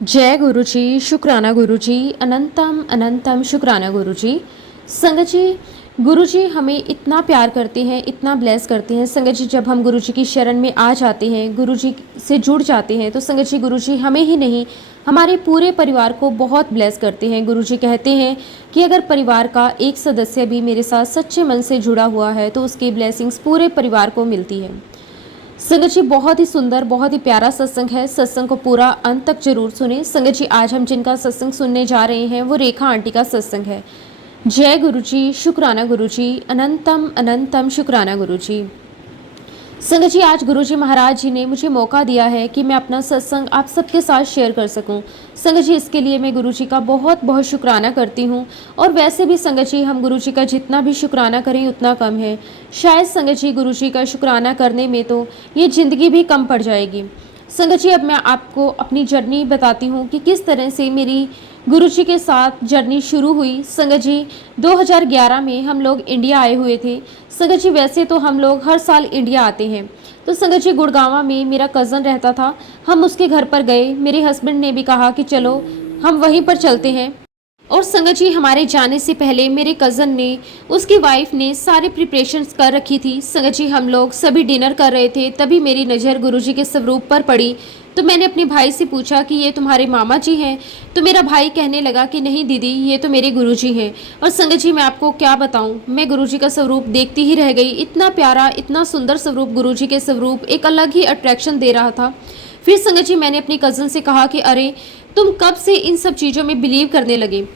जय गुरु जी, शुक्राना गुरु जी, अनंतम अनंतम शुक्राना गुरु जी। संगत जी, गुरु जी हमें इतना प्यार करते हैं, इतना ब्लेस करते हैं। संगत जी, जब हम गुरु जी की शरण में आ जाते हैं, गुरु जी से जुड़ जाते हैं, तो संगत जी गुरु जी हमें ही नहीं, हमारे पूरे परिवार को बहुत ब्लेस करते हैं। गुरु जी कहते हैं कि अगर परिवार का एक सदस्य भी मेरे साथ सच्चे मन से जुड़ा हुआ है तो उसकी ब्लेसिंग्स पूरे परिवार को मिलती है। संगत जी, बहुत ही सुंदर, बहुत ही प्यारा सत्संग है। सत्संग को पूरा अंत तक जरूर सुने। संगत जी, आज हम जिनका सत्संग सुनने जा रहे हैं वो रेखा आंटी का सत्संग है। जय गुरु जी, शुक्राना गुरु जी, अनंतम अनंतम शुक्राना गुरु जी। संगत जी, आज गुरु जी महाराज जी ने मुझे मौका दिया है कि मैं अपना सत्संग आप सबके साथ शेयर कर सकूं। संगत जी, इसके लिए मैं गुरु जी का बहुत बहुत शुक्राना करती हूं। और वैसे भी संगत जी, हम गुरु जी का जितना भी शुक्राना करें उतना कम है। शायद संगत जी, गुरु जी का शुक्राना करने में तो ये ज़िंदगी भी कम पड़ जाएगी। संगत जी, अब मैं आपको अपनी जर्नी बताती हूँ कि किस तरह से मेरी गुरु जी के साथ जर्नी शुरू हुई। संगत जी, 2011 में हम लोग इंडिया आए हुए थे। संगत जी, वैसे तो हम लोग हर साल इंडिया आते हैं। तो संगत जी, गुड़गांव में मेरा कज़न रहता था, हम उसके घर पर गए। मेरे हस्बैंड ने भी कहा कि चलो हम वहीं पर चलते हैं। और संगत जी, हमारे जाने से पहले मेरे कज़न ने, उसकी वाइफ ने सारे प्रिपरेशंस कर रखी थी। संगत जी, हम लोग सभी डिनर कर रहे थे, तभी मेरी नज़र गुरुजी के स्वरूप पर पड़ी। तो मैंने अपने भाई से पूछा कि ये तुम्हारे मामा जी हैं? तो मेरा भाई कहने लगा कि नहीं दीदी, ये तो मेरे गुरुजी हैं। और संगत जी, मैं आपको क्या बताऊं, मैं गुरुजी का स्वरूप देखती ही रह गई। इतना प्यारा, इतना सुंदर स्वरूप, गुरुजी के स्वरूप एक अलग ही अट्रैक्शन दे रहा था। फिर संगत जी, मैंने अपनी कज़न से कहा कि अरे तुम कब से इन सब चीज़ों में बिलीव करने लगे?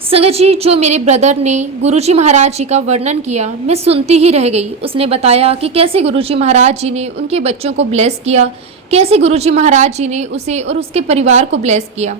संगत जी, जो मेरे ब्रदर ने गुरुजी महाराज जी का वर्णन किया, मैं सुनती ही रह गई। उसने बताया कि कैसे गुरुजी महाराज जी ने उनके बच्चों को ब्लेस किया, कैसे गुरुजी महाराज जी ने उसे और उसके परिवार को ब्लेस किया।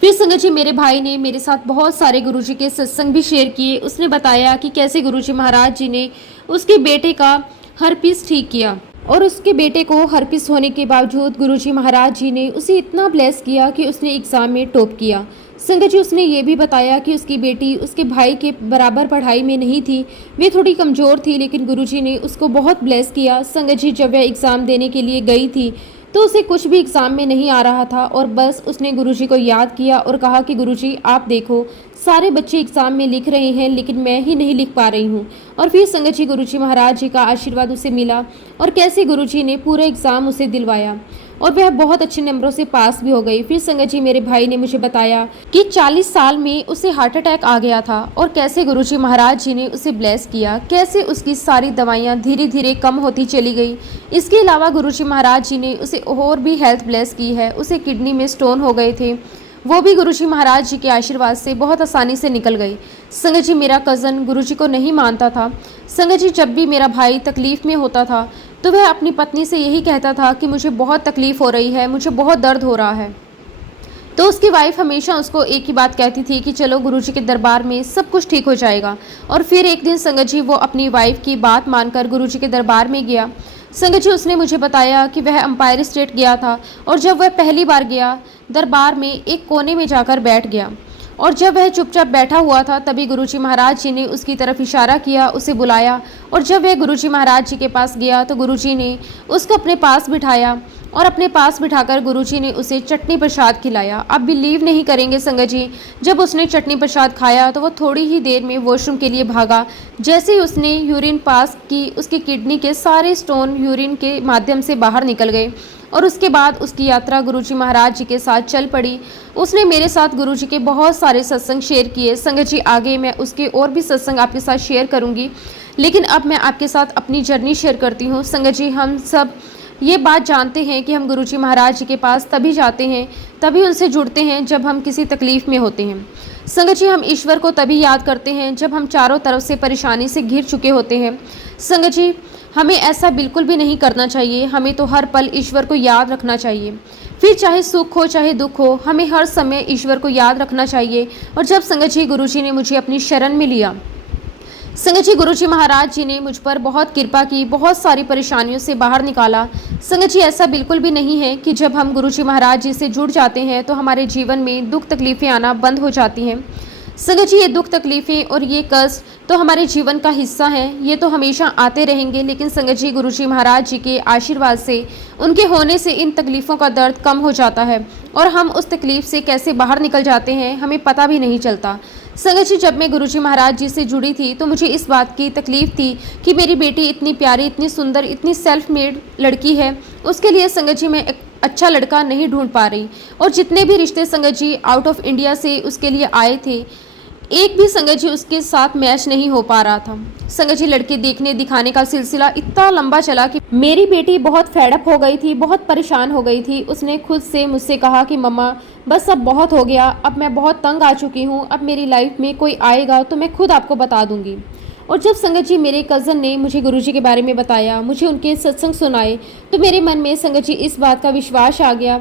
फिर संगत जी, मेरे भाई ने मेरे साथ बहुत सारे गुरुजी के सत्संग भी शेयर किए। उसने बताया कि कैसे गुरुजी महाराज जी ने उसके बेटे का हर्पिस ठीक किया, और उसके बेटे को हर्पिस होने के बावजूद गुरुजी महाराज जी ने उसे इतना ब्लेस किया कि उसने एग्ज़ाम में टॉप किया। संगत जी, उसने ये भी बताया कि उसकी बेटी उसके भाई के बराबर पढ़ाई में नहीं थी, वे थोड़ी कमज़ोर थी, लेकिन गुरुजी ने उसको बहुत ब्लेस किया। संगत जी, जब वह एग्ज़ाम देने के लिए गई थी तो उसे कुछ भी एग्ज़ाम में नहीं आ रहा था, और बस उसने गुरुजी को याद किया और कहा कि गुरुजी आप देखो, सारे बच्चे एग्ज़ाम में लिख रहे हैं लेकिन मैं ही नहीं लिख पा रही हूँ। और फिर संगत जी, गुरुजी महाराज जी का आशीर्वाद उसे मिला, और कैसे गुरुजी ने पूरा एग्ज़ाम उसे दिलवाया, और वह बहुत अच्छे नंबरों से पास भी हो गई। फिर संगत जी, मेरे भाई ने मुझे बताया कि 40 साल में उसे हार्ट अटैक आ गया था, और कैसे गुरुजी महाराज जी ने उसे ब्लेस किया, कैसे उसकी सारी दवाइयाँ धीरे धीरे कम होती चली गई। इसके अलावा गुरुजी महाराज जी ने उसे और भी हेल्थ ब्लेस की है। उसे किडनी में स्टोन हो गए थे, वो भी गुरुजी महाराज जी के आशीर्वाद से बहुत आसानी से निकल गई। संगत जी, मेरा कज़न गुरुजी को नहीं मानता था। संगत जी, जब भी मेरा भाई तकलीफ़ में होता था तो वह अपनी पत्नी से यही कहता था कि मुझे बहुत तकलीफ़ हो रही है, मुझे बहुत दर्द हो रहा है। तो उसकी वाइफ हमेशा उसको एक ही बात कहती थी कि चलो गुरुजी के दरबार में सब कुछ ठीक हो जाएगा। और फिर एक दिन संगत जी, वो अपनी वाइफ की बात मानकर गुरुजी के दरबार में गया। संगत जी, उसने मुझे बताया कि वह अंपायर स्टेट गया था, और जब वह पहली बार गया, दरबार में एक कोने में जाकर बैठ गया, और जब वह चुपचाप बैठा हुआ था तभी गुरुजी महाराज जी ने उसकी तरफ इशारा किया, उसे बुलाया। और जब वह गुरुजी महाराज जी के पास गया तो गुरुजी ने उसको अपने पास बिठाया, और अपने पास बिठाकर गुरुजी ने उसे चटनी प्रसाद खिलाया। आप बिलीव नहीं करेंगे संगत जी, जब उसने चटनी प्रसाद खाया तो वो थोड़ी ही देर में वॉशरूम के लिए भागा। जैसे ही उसने यूरिन पास की, उसकी किडनी के सारे स्टोन यूरिन के माध्यम से बाहर निकल गए, और उसके बाद उसकी यात्रा गुरुजी महाराज जी के साथ चल पड़ी। उसने मेरे साथ गुरुजी के बहुत सारे सत्संग शेयर किए। संगत जी, आगे मैं उसके और भी सत्संग आपके साथ शेयर करूंगी, लेकिन अब मैं आपके साथ अपनी जर्नी शेयर करती हूँ। संगत जी, हम सब ये बात जानते हैं कि हम गुरुजी महाराज जी के पास तभी जाते हैं, तभी उनसे जुड़ते हैं जब हम किसी तकलीफ़ में होते हैं। संगत जी, हम ईश्वर को तभी याद करते हैं जब हम चारों तरफ से परेशानी से घिर चुके होते हैं। संगत जी, हमें ऐसा बिल्कुल भी नहीं करना चाहिए। हमें तो हर पल ईश्वर को याद रखना चाहिए, फिर चाहे सुख हो चाहे दुख हो, हमें हर समय ईश्वर को याद रखना चाहिए। और जब संगत जी, गुरुजी ने मुझे अपनी शरण में लिया, संगत जी, गुरुजी महाराज जी ने मुझ पर बहुत कृपा की, बहुत सारी परेशानियों से बाहर निकाला। संगत जी, ऐसा बिल्कुल भी नहीं है कि जब हम गुरुजी महाराज जी से जुड़ जाते हैं तो हमारे जीवन में दुख तकलीफ़ें आना बंद हो जाती हैं। संगत जी, ये दुख तकलीफ़ें और ये कष्ट तो हमारे जीवन का हिस्सा हैं, ये तो हमेशा आते रहेंगे। लेकिन संगत जी, गुरुजी महाराज जी के आशीर्वाद से, उनके होने से इन तकलीफ़ों का दर्द कम हो जाता है और हम उस तकलीफ़ से कैसे बाहर निकल जाते हैं हमें पता भी नहीं चलता। संगत जी, जब मैं गुरुजी महाराज जी से जुड़ी थी तो मुझे इस बात की तकलीफ़ थी कि मेरी बेटी इतनी प्यारी, इतनी सुंदर, इतनी सेल्फ मेड लड़की है, उसके लिए संगत जी मैं एक अच्छा लड़का नहीं ढूंढ पा रही। और जितने भी रिश्ते संगत जी आउट ऑफ इंडिया से उसके लिए आए थे, एक भी संगत जी उसके साथ मैच नहीं हो पा रहा था। संगत जी, लड़के देखने दिखाने का सिलसिला इतना लंबा चला कि मेरी बेटी बहुत फेडअप हो गई थी, बहुत परेशान हो गई थी। उसने खुद से मुझसे कहा कि मम्मा बस अब बहुत हो गया, अब मैं बहुत तंग आ चुकी हूँ, अब मेरी लाइफ में कोई आएगा तो मैं खुद आपको बता दूंगी। और जब संगत जी मेरे कज़न ने मुझे गुरुजी के बारे में बताया, मुझे उनके सत्संग सुनाए, तो मेरे मन में संगत जी इस बात का विश्वास आ गया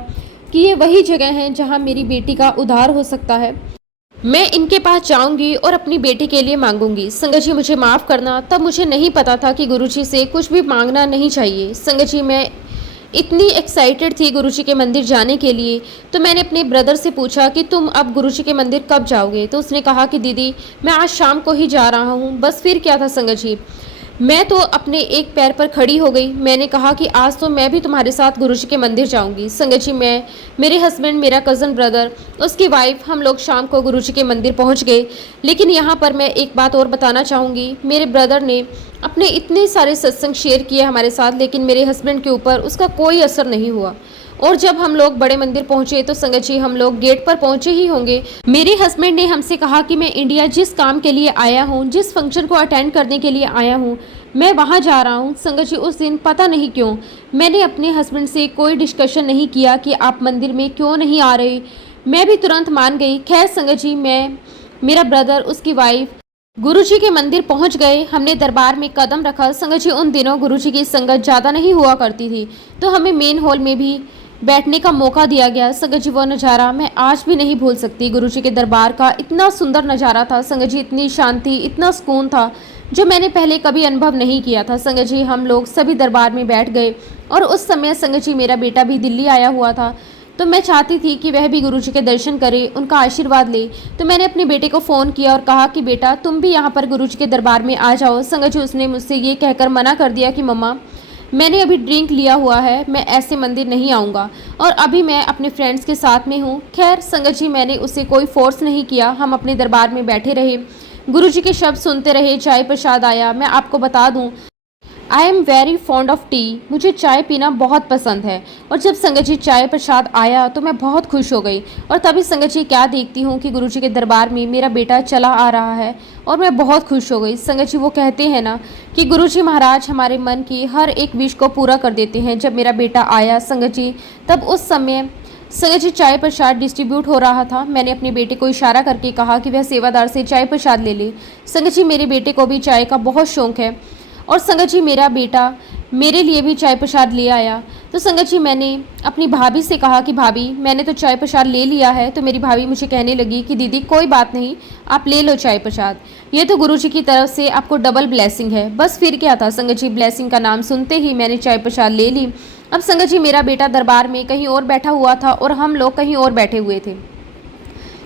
कि ये वही जगह है जहाँ मेरी बेटी का उद्धार हो सकता है। मैं इनके पास जाऊंगी और अपनी बेटी के लिए मांगूंगी। संगत जी, मुझे माफ़ करना, तब मुझे नहीं पता था कि गुरुजी से कुछ भी मांगना नहीं चाहिए। संगत जी, मैं इतनी एक्साइटेड थी गुरुजी के मंदिर जाने के लिए, तो मैंने अपने ब्रदर से पूछा कि तुम अब गुरुजी के मंदिर कब जाओगे। तो उसने कहा कि दीदी मैं आज शाम को ही जा रहा हूँ। बस फिर क्या था संगत जी, मैं तो अपने एक पैर पर खड़ी हो गई। मैंने कहा कि आज तो मैं भी तुम्हारे साथ गुरुजी के मंदिर जाऊंगी। संगत जी, मैं, मेरे हस्बैंड, मेरा कज़न ब्रदर, उसकी वाइफ, हम लोग शाम को गुरुजी के मंदिर पहुंच गए। लेकिन यहाँ पर मैं एक बात और बताना चाहूँगी। मेरे ब्रदर ने अपने इतने सारे सत्संग शेयर किए हमारे साथ, लेकिन मेरे हस्बैंड के ऊपर उसका कोई असर नहीं हुआ। और जब हम लोग बड़े मंदिर पहुंचे तो संगत जी, हम लोग गेट पर पहुंचे ही होंगे, मेरे हस्बैंड ने हमसे कहा कि मैं इंडिया जिस काम के लिए आया हूं, जिस फंक्शन को अटेंड करने के लिए आया हूं, मैं वहां जा रहा हूं। संगत जी, उस दिन पता नहीं क्यों मैंने अपने हस्बैंड से कोई डिस्कशन नहीं किया कि आप मंदिर में क्यों नहीं आ रहे। मैं भी तुरंत मान गई। खैर संगत जी, मैं, मेरा ब्रदर, उसकी वाइफ गुरुजी के मंदिर पहुंच गए। हमने दरबार में कदम रखा। संगत जी, उन दिनों गुरुजी की संगत ज़्यादा नहीं हुआ करती थी, तो हमें मेन हॉल में भी बैठने का मौका दिया गया। संगत जी, वो नज़ारा मैं आज भी नहीं भूल सकती। गुरुजी के दरबार का इतना सुंदर नज़ारा था संगत जी, इतनी शांति, इतना सुकून था जो मैंने पहले कभी अनुभव नहीं किया था। संगत जी, हम लोग सभी दरबार में बैठ गए और उस समय संगत जी मेरा बेटा भी दिल्ली आया हुआ था, तो मैं चाहती थी कि वह भी गुरुजी के दर्शन करे, उनका आशीर्वाद ले। तो मैंने अपने बेटे को फ़ोन किया और कहा कि बेटा तुम भी यहाँ पर गुरुजी के दरबार में आ जाओ। संगत जी, उसने मुझसे ये कहकर मना कर दिया कि मम्मा मैंने अभी ड्रिंक लिया हुआ है, मैं ऐसे मंदिर नहीं आऊँगा और अभी मैं अपने फ्रेंड्स के साथ में हूँ। खैर संगत जी, मैंने उसे कोई फोर्स नहीं किया। हम अपने दरबार में बैठे रहे, गुरुजी के शब्द सुनते रहे। चाय प्रसाद आया। मैं आपको बता दूं, I am very fond of T, मुझे चाय पीना बहुत पसंद है। और जब संगत जी चाय प्रसाद आया तो मैं बहुत खुश हो गई। और तभी संगत जी क्या देखती हूँ कि गुरुजी के दरबार में मेरा बेटा चला आ रहा है और मैं बहुत खुश हो गई। संगत जी, वो कहते हैं ना कि गुरुजी महाराज हमारे मन की हर एक विश को पूरा कर देते हैं। जब मेरा बेटा आया संगत जी, तब उस समय संगत जी चाय प्रसाद डिस्ट्रीब्यूट हो रहा था। मैंने अपने बेटे को इशारा करके कहा कि वह सेवादार से चाय प्रसाद ले ले। संगत जी, मेरे बेटे को भी चाय का बहुत शौक है और संगत जी मेरा बेटा मेरे लिए भी चाय प्रसाद ले आया। तो संगत जी, मैंने अपनी भाभी से कहा कि भाभी मैंने तो चाय प्रसाद ले लिया है। तो मेरी भाभी मुझे कहने लगी कि दीदी कोई बात नहीं, आप ले लो चाय प्रसाद, ये तो गुरुजी की तरफ से आपको डबल ब्लेसिंग है। बस फिर क्या था संगत जी, ब्लेसिंग का नाम सुनते ही मैंने चाय प्रसाद ले ली। अब संगत जी, मेरा बेटा दरबार में कहीं और बैठा हुआ था और हम लोग कहीं और बैठे हुए थे।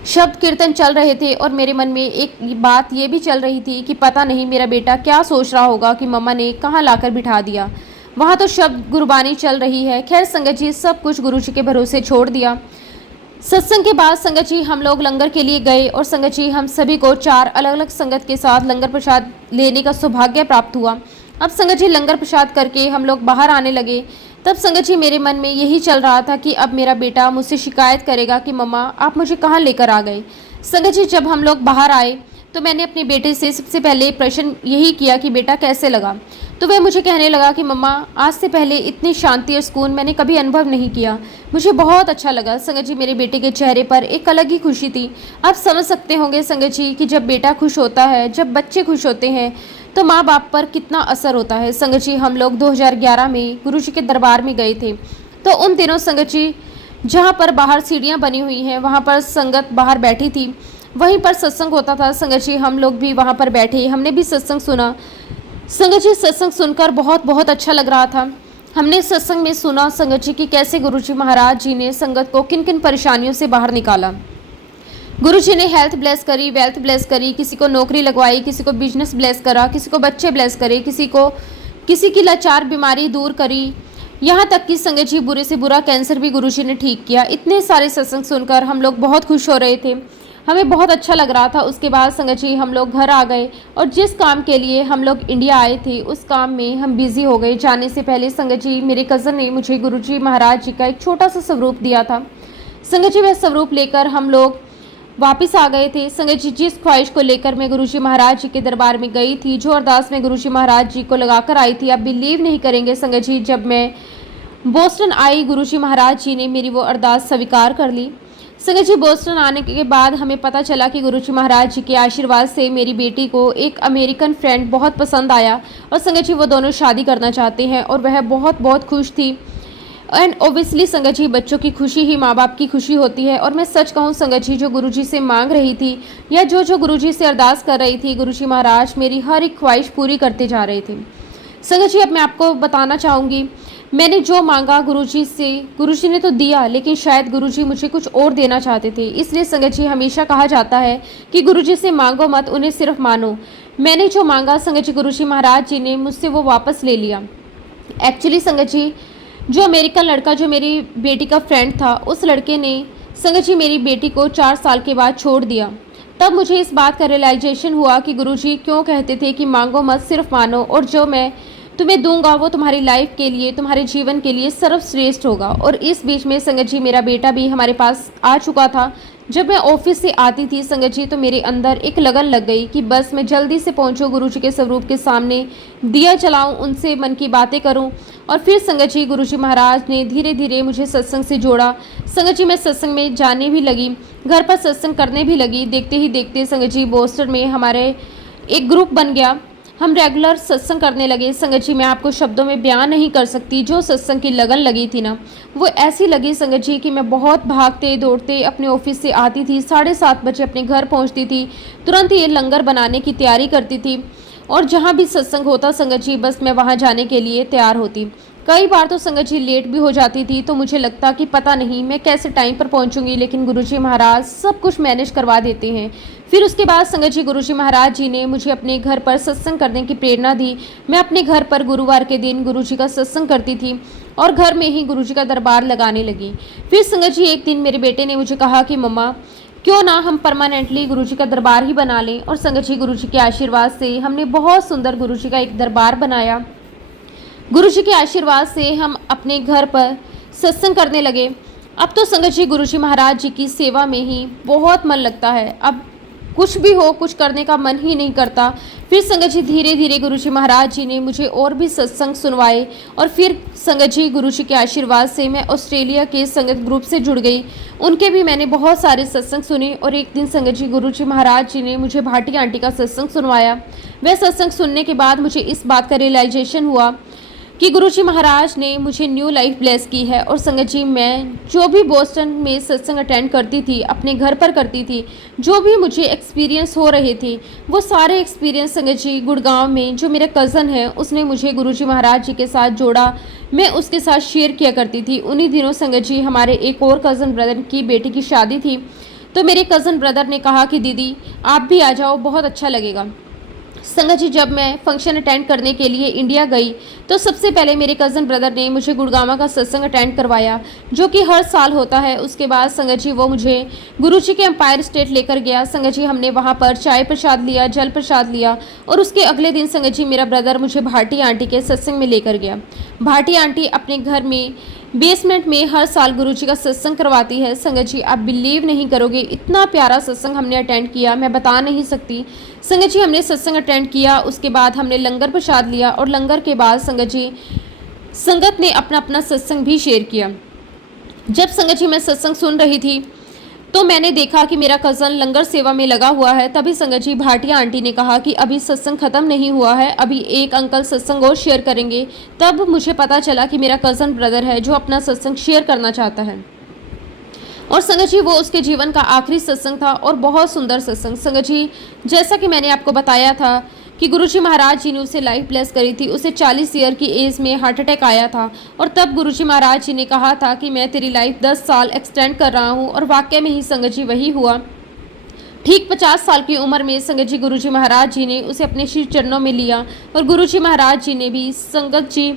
शब्द कीर्तन चल रहे थे और मेरे मन में एक बात ये भी चल रही थी कि पता नहीं मेरा बेटा क्या सोच रहा होगा कि मम्मा ने कहाँ लाकर बिठा दिया। वहाँ तो शब्द गुरबानी चल रही है। खैर संगत जी, सब कुछ गुरुजी के भरोसे छोड़ दिया। सत्संग के बाद संगत जी हम लोग लंगर के लिए गए और संगत जी हम सभी को 4 अलग अलग संगत के साथ लंगर प्रसाद लेने का सौभाग्य प्राप्त हुआ। अब संगत जी लंगर प्रसाद करके हम लोग बाहर आने लगे। तब संगत जी मेरे मन में यही चल रहा था कि अब मेरा बेटा मुझसे शिकायत करेगा कि मम्मा आप मुझे कहाँ लेकर आ गए। संगत जी, जब हम लोग बाहर आए तो मैंने अपने बेटे से सबसे पहले प्रश्न यही किया कि बेटा कैसे लगा। तो वह मुझे कहने लगा कि मम्मा आज से पहले इतनी शांति और सुकून मैंने कभी अनुभव नहीं किया, मुझे बहुत अच्छा लगा। संगत जी, मेरे बेटे के चेहरे पर एक अलग ही खुशी थी। आप समझ सकते होंगे संगत जी कि जब बेटा खुश होता है, जब बच्चे खुश होते हैं तो माँ बाप पर कितना असर होता है। संगत जी, हम लोग 2011 में गुरुजी के दरबार में गए थे। तो उन दिनों संगत जी जहाँ पर बाहर सीढ़ियाँ बनी हुई हैं वहाँ पर संगत बाहर बैठी थी, वहीं पर सत्संग होता था। संगत जी हम लोग भी वहाँ पर बैठे, हमने भी सत्संग सुना। संगत जी सत्संग सुनकर बहुत बहुत अच्छा लग रहा था। हमने सत्संग में सुना संगत जी कि कैसे गुरुजी महाराज जी ने संगत को किन किन परेशानियों से बाहर निकाला। गुरुजी ने हेल्थ ब्लेस करी, वेल्थ ब्लेस करी, किसी को नौकरी लगवाई, किसी को बिजनेस ब्लेस करा, किसी को बच्चे ब्लेस करे, किसी की लाचार बीमारी दूर करी, यहाँ तक कि संगत जी बुरे से बुरा कैंसर भी गुरुजी ने ठीक किया। इतने सारे सत्संग सुनकर हम लोग बहुत खुश हो रहे थे, हमें बहुत अच्छा लग रहा था। उसके बाद संगत जी हम लोग घर आ गए और जिस काम के लिए हम लोग इंडिया आए थे उस काम में हम बिजी हो गए। जाने से पहले संगत जी मेरे कज़न ने मुझे गुरुजी महाराज जी का एक छोटा सा स्वरूप दिया था। संगत जी वह स्वरूप लेकर हम लोग वापस आ गए थे। संगत जी जिस ख्वाहिश को लेकर मैं गुरुजी महाराज जी के दरबार में गई थी, जो अरदास में गुरुजी महाराज जी को लगाकर आई थी, आप बिलीव नहीं करेंगे संगत जी, जब मैं बोस्टन आई गुरुजी महाराज जी ने मेरी वो अरदास स्वीकार कर ली। संगत जी बोस्टन आने के बाद हमें पता चला कि गुरुजी महाराज जी के आशीर्वाद से मेरी बेटी को एक अमेरिकन फ्रेंड बहुत पसंद आया और संगत जी वो दोनों शादी करना चाहते हैं और वह बहुत बहुत खुश थी। एंड ओबियसली संगत जी बच्चों की खुशी ही माँ बाप की खुशी होती है। और मैं सच कहूँ संगत जी, जो गुरुजी से मांग रही थी या जो गुरुजी से अरदास कर रही थी, गुरुजी महाराज मेरी हर एक ख्वाहिश पूरी करते जा रहे थे। संगत जी अब मैं आपको बताना चाहूँगी, मैंने जो मांगा गुरुजी से, गुरुजी ने तो दिया, लेकिन शायद गुरुजी मुझे कुछ और देना चाहते थे। इसलिए संगत जी हमेशा कहा जाता है कि गुरुजी से मांगो मत, उन्हें सिर्फ मानो। मैंने जो मांगा संगत जी गुरुजी महाराज जी ने मुझसे वो वापस ले लिया। एक्चुअली संगत जी जो अमेरिकन लड़का जो मेरी बेटी का फ्रेंड था, उस लड़के ने संगत जी मेरी बेटी को 4 साल के बाद छोड़ दिया। तब मुझे इस बात का रियलाइजेशन हुआ कि गुरुजी क्यों कहते थे कि मांगो मत, सिर्फ मानो, और जो मैं तुम्हें दूंगा वो तुम्हारी लाइफ के लिए, तुम्हारे जीवन के लिए सर्वश्रेष्ठ होगा। और इस बीच में संगत जी मेरा बेटा भी हमारे पास आ चुका था। जब मैं ऑफिस से आती थी संगत जी तो मेरे अंदर एक लगन लग गई कि बस मैं जल्दी से पहुंचूं गुरुजी के स्वरूप के सामने, दिया जलाऊं, उनसे मन की बातें करूं। और फिर संगत जी गुरुजी महाराज ने धीरे धीरे मुझे सत्संग से जोड़ा। संगत जी मैं सत्संग में जाने भी लगी, घर पर सत्संग करने भी लगी। देखते ही देखते संगत जी बोस्टन में हमारे एक ग्रुप बन गया, हम रेगुलर सत्संग करने लगे। संगत जी मैं आपको शब्दों में बयान नहीं कर सकती, जो सत्संग की लगन लगी थी ना, वो ऐसी लगी संगत जी कि मैं बहुत भागते दौड़ते अपने ऑफिस से आती थी, 7:30 बजे अपने घर पहुंचती थी, तुरंत ये लंगर बनाने की तैयारी करती थी और जहाँ भी सत्संग होता संगत जी बस मैं वहाँ जाने के लिए तैयार होती। कई बार तो संगत जी लेट भी हो जाती थी, तो मुझे लगता कि पता नहीं मैं कैसे टाइम पर पहुंचूंगी, लेकिन गुरुजी महाराज सब कुछ मैनेज करवा देते हैं। फिर उसके बाद संगत जी गुरुजी महाराज जी ने मुझे अपने घर पर सत्संग करने की प्रेरणा दी। मैं अपने घर पर गुरुवार के दिन गुरुजी का सत्संग करती थी और घर में ही गुरुजी का दरबार लगाने लगी। फिर संगत जी एक दिन मेरे बेटे ने मुझे कहा कि मम्मा क्यों ना हम परमानेंटली गुरुजी का दरबार ही बना लें। और संगत जी गुरुजी के आशीर्वाद से हमने बहुत सुंदर गुरुजी का एक दरबार बनाया। गुरुजी के आशीर्वाद से हम अपने घर पर सत्संग करने लगे। अब तो संगत जी गुरुजी महाराज जी की सेवा में ही बहुत मन लगता है, अब कुछ भी हो कुछ करने का मन ही नहीं करता। फिर संगत जी धीरे धीरे गुरुजी महाराज जी ने मुझे और भी सत्संग सुनवाए और फिर संगत जी गुरुजी के आशीर्वाद से मैं ऑस्ट्रेलिया के संगत ग्रुप से जुड़ गई। उनके भी मैंने बहुत सारे सत्संग सुने और एक दिन संगत जी गुरुजी महाराज जी ने मुझे भाटी आंटी का सत्संग सुनवाया। वह सत्संग सुनने के बाद मुझे इस बात का रियलाइजेशन हुआ कि गुरुजी महाराज ने मुझे न्यू लाइफ ब्लेस की है। और संगत जी मैं जो भी बोस्टन में सत्संग अटेंड करती थी, अपने घर पर करती थी, जो भी मुझे एक्सपीरियंस हो रहे थे, वो सारे एक्सपीरियंस संगत जी गुड़गांव में जो मेरा कज़न है उसने मुझे गुरुजी महाराज जी के साथ जोड़ा, मैं उसके साथ शेयर किया करती थी। उन्हीं दिनों संगत जी हमारे एक और कज़न ब्रदर की बेटी की शादी थी, तो मेरे कज़न ब्रदर ने कहा कि दीदी आप भी आ जाओ, बहुत अच्छा लगेगा। संगत जी जब मैं फंक्शन अटेंड करने के लिए इंडिया गई तो सबसे पहले मेरे कज़न ब्रदर ने मुझे गुड़गांव का सत्संग अटेंड करवाया, जो कि हर साल होता है। उसके बाद संगत जी वो मुझे गुरुजी के एम्पायर स्टेट लेकर गया। संगत जी हमने वहाँ पर चाय प्रसाद लिया, जल प्रसाद लिया और उसके अगले दिन संगत जी मेरा ब्रदर मुझे भाटी आंटी के सत्संग में लेकर गया। भाटी आंटी अपने घर में बेसमेंट में हर साल गुरुजी का सत्संग करवाती है। संगत जी आप बिलीव नहीं करोगे, इतना प्यारा सत्संग हमने अटेंड किया, मैं बता नहीं सकती। संगत जी हमने सत्संग अटेंड किया, उसके बाद हमने लंगर प्रसाद लिया और लंगर के बाद संगत जी संगत ने अपना अपना सत्संग भी शेयर किया। जब संगत जी मैं सत्संग सुन रही थी तो मैंने देखा कि मेरा कज़न लंगर सेवा में लगा हुआ है। तभी संगत जी भाटिया आंटी ने कहा कि अभी सत्संग ख़त्म नहीं हुआ है, अभी एक अंकल सत्संग और शेयर करेंगे। तब मुझे पता चला कि मेरा कज़न ब्रदर है जो अपना सत्संग शेयर करना चाहता है। और संगत जी वो उसके जीवन का आखिरी सत्संग था और बहुत सुंदर सत्संग। संगत जी जैसा कि मैंने आपको बताया था कि गुरुजी महाराज जी ने उसे लाइफ ब्लेस करी थी, उसे 40 ईयर की एज में हार्ट अटैक आया था और तब गुरुजी महाराज जी ने कहा था कि मैं तेरी लाइफ 10 साल एक्सटेंड कर रहा हूँ और वाकई में ही संगत जी वही हुआ। ठीक 50 साल की उम्र में संगत जी गुरुजी महाराज जी ने उसे अपने श्री चरणों में लिया और गुरुजी महाराज जी ने भी संगत जी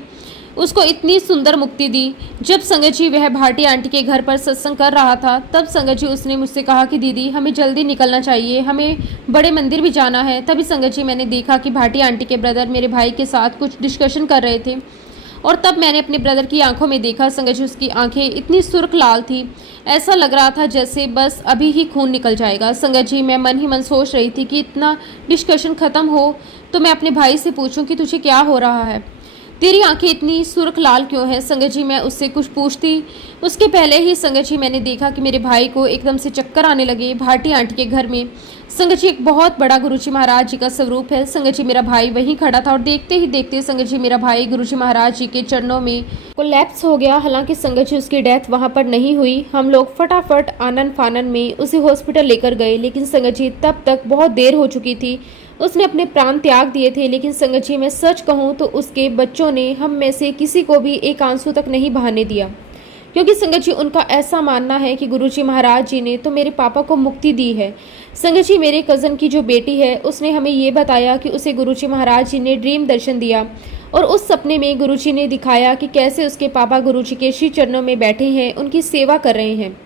उसको इतनी सुंदर मुक्ति दी। जब संगत जी वह भाटी आंटी के घर पर सत्संग कर रहा था, तब संगत जी उसने मुझसे कहा कि दीदी हमें जल्दी निकलना चाहिए, हमें बड़े मंदिर भी जाना है। तभी संगत जी मैंने देखा कि भाटी आंटी के ब्रदर मेरे भाई के साथ कुछ डिस्कशन कर रहे थे और तब मैंने अपने ब्रदर की आंखों में देखा। संगत जी उसकी आंखें इतनी सुर्ख लाल थी, ऐसा लग रहा था जैसे बस अभी ही खून निकल जाएगा। संगत जी मैं मन ही मन सोच रही थी कि इतना डिस्कशन ख़त्म हो तो मैं अपने भाई से पूछूं कि तुझे क्या हो रहा है, तेरी आंखें इतनी सुर्ख लाल क्यों है। संगत जी मैं उससे कुछ पूछती उसके पहले ही संगत जी मैंने देखा कि मेरे भाई को एकदम से चक्कर आने लगे। भाटी आंटी के घर में संगत जी एक बहुत बड़ा गुरुजी महाराज जी का स्वरूप है। संगत जी मेरा भाई वहीं खड़ा था और देखते ही देखते संगत जी मेरा भाई गुरुजी महाराज जी के चरणों में कोलैप्स हो गया। हालांकि संगत जी उसकी डेथ वहां पर नहीं हुई। हम लोग फटाफट आनन फानन में उसे हॉस्पिटल लेकर गए, लेकिन संगत जी तब तक बहुत देर हो चुकी थी, उसने अपने प्राण त्याग दिए थे। लेकिन संगत जी मैं सच कहूँ तो उसके बच्चों ने हम में से किसी को भी एक आंसू तक नहीं बहाने दिया, क्योंकि संगत जी उनका ऐसा मानना है कि गुरुजी महाराज जी ने तो मेरे पापा को मुक्ति दी है। संगत जी मेरे कज़न की जो बेटी है उसने हमें ये बताया कि उसे गुरुजी महाराज जी ने ड्रीम दर्शन दिया और उस सपने में गुरुजी ने दिखाया कि कैसे उसके पापा गुरुजी के श्री चरणों में बैठे हैं, उनकी सेवा कर रहे हैं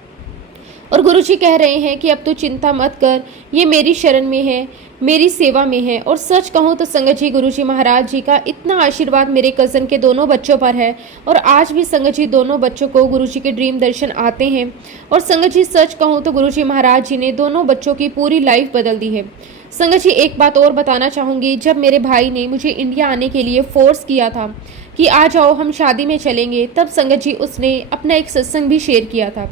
और गुरुजी कह रहे हैं कि अब तो चिंता मत कर, ये मेरी शरण में है, मेरी सेवा में है। और सच कहूँ तो संगत जी गुरुजी महाराज जी का इतना आशीर्वाद मेरे कज़न के दोनों बच्चों पर है और आज भी संगत जी दोनों बच्चों को गुरुजी के ड्रीम दर्शन आते हैं। और संगत जी सच कहूँ तो गुरुजी महाराज जी ने दोनों बच्चों की पूरी लाइफ बदल दी है। संगत जी एक बात और बताना चाहूँगी, जब मेरे भाई ने मुझे इंडिया आने के लिए फोर्स किया था कि आ जाओ हम शादी में चलेंगे, तब संगत जी उसने अपना एक सत्संग भी शेयर किया था।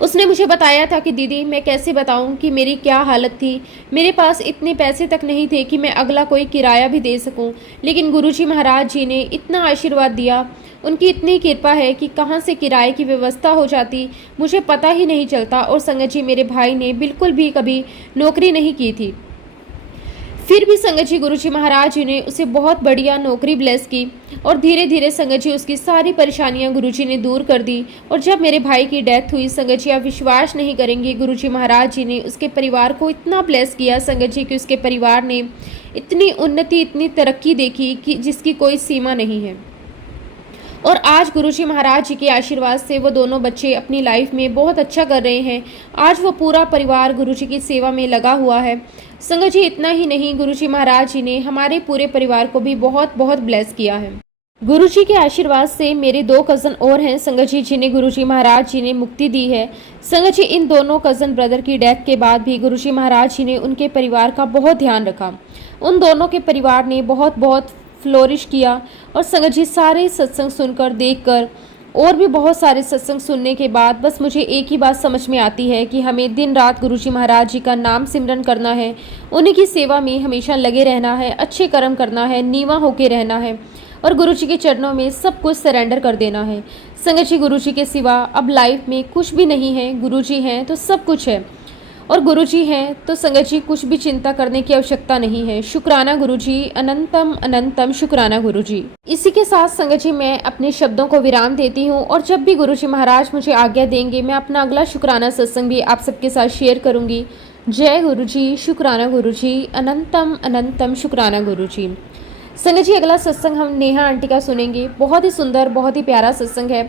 उसने मुझे बताया था कि दीदी मैं कैसे बताऊं कि मेरी क्या हालत थी, मेरे पास इतने पैसे तक नहीं थे कि मैं अगला कोई किराया भी दे सकूं, लेकिन गुरुजी महाराज जी ने इतना आशीर्वाद दिया, उनकी इतनी कृपा है कि कहां से किराए की व्यवस्था हो जाती मुझे पता ही नहीं चलता। और संगत जी मेरे भाई ने बिल्कुल भी कभी नौकरी नहीं की थी, फिर भी संगत जी गुरुजी महाराज जी ने उसे बहुत बढ़िया नौकरी ब्लेस की और धीरे धीरे संगत जी उसकी सारी परेशानियां गुरुजी ने दूर कर दी। और जब मेरे भाई की डेथ हुई संगत जी आप विश्वास नहीं करेंगे, गुरुजी महाराज जी ने उसके परिवार को इतना ब्लेस किया संगत जी कि उसके परिवार ने इतनी उन्नति इतनी तरक्की देखी कि जिसकी कोई सीमा नहीं है। और आज गुरुजी महाराज जी के आशीर्वाद से वो दोनों बच्चे अपनी लाइफ में बहुत अच्छा कर रहे हैं। आज वो पूरा परिवार गुरुजी की सेवा में लगा हुआ है। संगत जी इतना ही नहीं, गुरुजी महाराज जी ने हमारे पूरे परिवार को भी बहुत बहुत ब्लेस किया है। गुरुजी के आशीर्वाद से मेरे 2 कज़न और हैं संगत जी जिन्हें गुरुजी महाराज जी ने मुक्ति दी है। संगत जी इन दोनों कज़न ब्रदर की डेथ के बाद भी गुरुजी महाराज जी ने उनके परिवार का बहुत ध्यान रखा। उन दोनों के परिवार ने बहुत बहुत फ्लोरिश किया और संगत जी सारे सत्संग सुनकर देखकर और भी बहुत सारे सत्संग सुनने के बाद बस मुझे एक ही बात समझ में आती है कि हमें दिन रात गुरुजी महाराज जी का नाम सिमरन करना है, उन्हीं की सेवा में हमेशा लगे रहना है, अच्छे कर्म करना है, नीवा होके रहना है और गुरुजी के चरणों में सब कुछ सरेंडर कर देना है। संगत जी गुरुजी के सिवा अब लाइफ में कुछ भी नहीं है, गुरुजी हैं तो सब कुछ है और गुरुजी हैं तो संगत जी कुछ भी चिंता करने की आवश्यकता नहीं है। शुक्राना गुरुजी, अनंतम अनंतम शुक्राना गुरुजी। इसी के साथ संगत जी मैं अपने शब्दों को विराम देती हूँ और जब भी गुरुजी महाराज मुझे आज्ञा देंगे मैं अपना अगला शुक्राना सत्संग भी आप सबके साथ शेयर करूँगी। जय गुरुजी, शुक्राना गुरुजी, अनंतम अनंतम शुक्राना गुरुजी। संगत जी अगला सत्संग हम नेहा आंटी का सुनेंगे, बहुत ही सुंदर बहुत ही प्यारा सत्संग है।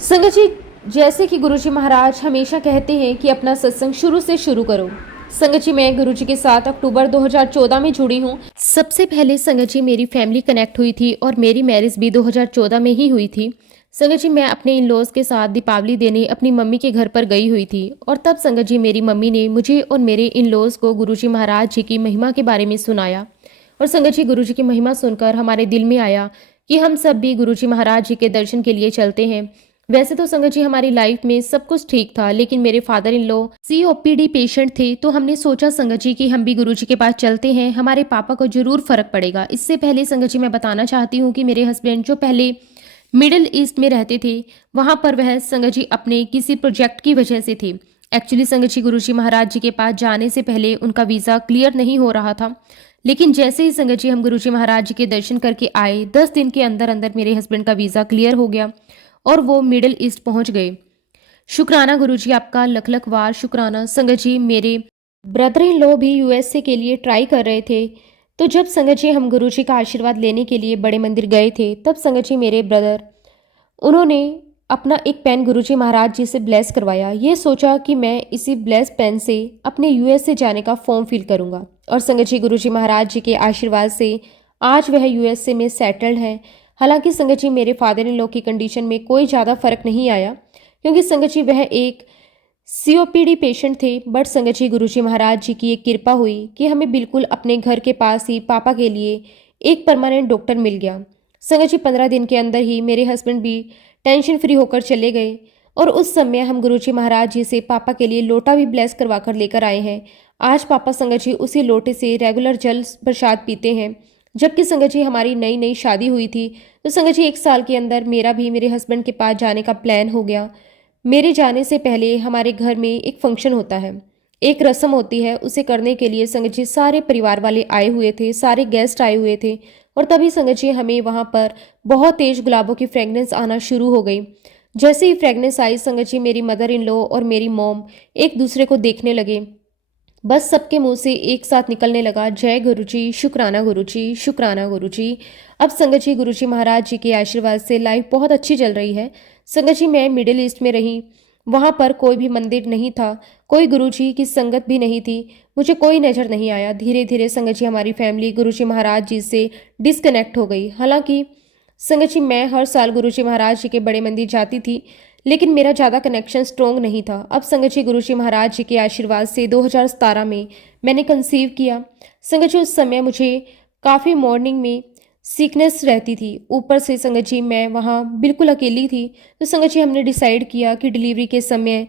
संगत जी जैसे कि गुरुजी महाराज हमेशा कहते हैं कि अपना सत्संग शुरू से शुरू करो। संगत जी मैं गुरुजी के साथ अक्टूबर 2014 में जुड़ी हूँ। सबसे पहले संगत जी मेरी फैमिली कनेक्ट हुई थी और मेरी मैरिज भी 2014 में ही हुई थी। संगत जी मैं अपने इन लॉज के साथ दीपावली देने अपनी मम्मी के घर पर गई हुई थी और तब संगत जी मेरी मम्मी ने मुझे और मेरे इन लॉज को गुरुजी महाराज जी की महिमा के बारे में सुनाया और संगत जी गुरुजी की महिमा सुनकर हमारे दिल में आया कि हम सब भी गुरुजी महाराज जी के दर्शन के लिए चलते हैं। वैसे तो संगत जी हमारी लाइफ में सब कुछ ठीक था, लेकिन मेरे father in law COPD patient थे, तो हमने सोचा संगत जी कि हम भी गुरुजी के पास चलते हैं, हमारे पापा को जरूर फर्क पड़ेगा। इससे पहले संगत जी मैं बताना चाहती हूँ कि मेरे हस्बैंड जो पहले मिडिल ईस्ट में रहते थे, वहां पर वह संगत जी अपने किसी प्रोजेक्ट की वजह से थे। एक्चुअली संगत जी गुरुजी महाराज जी के पास जाने से पहले उनका वीज़ा क्लियर नहीं हो रहा था, लेकिन जैसे ही संगत जी हम गुरुजी महाराज जी के दर्शन करके आए, 10 दिन के अंदर अंदर मेरे हस्बैंड का वीज़ा क्लियर हो गया और वो मिडिल ईस्ट पहुंच गए। शुक्राना गुरुजी, आपका लख लख वार शुक्राना। संगत जी, मेरे ब्रदर इन लॉ भी यूएसए के लिए ट्राई कर रहे थे। तो जब संगत जी हम गुरुजी का आशीर्वाद लेने के लिए बड़े मंदिर गए थे, तब संगत जी मेरे ब्रदर उन्होंने अपना एक पेन गुरुजी महाराज जी से ब्लेस करवाया। ये सोचा कि मैं इसी ब्लेस पेन से अपने यूएसए जाने का फॉर्म फिल करूंगा। और संगत जी गुरुजी महाराज जी के आशीर्वाद से आज वह यूएसए में सेटल्ड है। हालांकि संगत जी मेरे फादर इन लॉ की कंडीशन में कोई ज़्यादा फर्क नहीं आया, क्योंकि संगत जी वह एक सीओपीडी पेशेंट थे। बट संगत जी गुरुजी महाराज जी की एक कृपा हुई कि हमें बिल्कुल अपने घर के पास ही पापा के लिए एक परमानेंट डॉक्टर मिल गया। संगत जी 15 दिन के अंदर ही मेरे हस्बैंड भी टेंशन फ्री होकर चले गए। और उस समय हम गुरुजी महाराज जी से पापा के लिए लोटा भी ब्लेस करवा कर लेकर आए हैं। आज पापा संगत जी उसी लोटे से रेगुलर जल प्रसाद पीते हैं। जबकि संगत जी हमारी नई नई शादी हुई थी, तो संगत जी 1 साल के अंदर मेरा भी मेरे हस्बैंड के पास जाने का प्लान हो गया। मेरे जाने से पहले हमारे घर में एक फंक्शन होता है, एक रस्म होती है। उसे करने के लिए संगत जी सारे परिवार वाले आए हुए थे, सारे गेस्ट आए हुए थे। और तभी संगत जी हमें वहाँ पर बहुत तेज गुलाबों की फ्रेगनेंस आना शुरू हो गई। जैसे ही फ्रेगनेंस आई, संगत जी मेरी मदर इन लॉ और मेरी मॉम एक दूसरे को देखने लगे। बस सबके मुंह से एक साथ निकलने लगा, जय गुरुजी, शुक्राना गुरुजी, शुक्राना गुरुजी। अब संगत जी गुरुजी महाराज जी के आशीर्वाद से लाइफ बहुत अच्छी चल रही है। संगत जी मैं मिडिल ईस्ट में रही, वहाँ पर कोई भी मंदिर नहीं था, कोई गुरुजी की संगत भी नहीं थी, मुझे कोई नज़र नहीं आया। धीरे धीरे संगत जी हमारी फैमिली गुरुजी महाराज जी से डिस्कनेक्ट हो गई। हालांकि संगत जी मैं हर साल गुरुजी महाराज जी के बड़े मंदिर जाती थी, लेकिन मेरा ज़्यादा कनेक्शन स्ट्रोंग नहीं था। अब संगत जी गुरुजी महाराज जी के आशीर्वाद से 2017 में मैंने कंसीव किया। संगत जी उस समय मुझे काफ़ी मॉर्निंग में सीकनेस रहती थी, ऊपर से संगत जी मैं वहाँ बिल्कुल अकेली थी। तो संगत जी हमने डिसाइड किया कि डिलीवरी के समय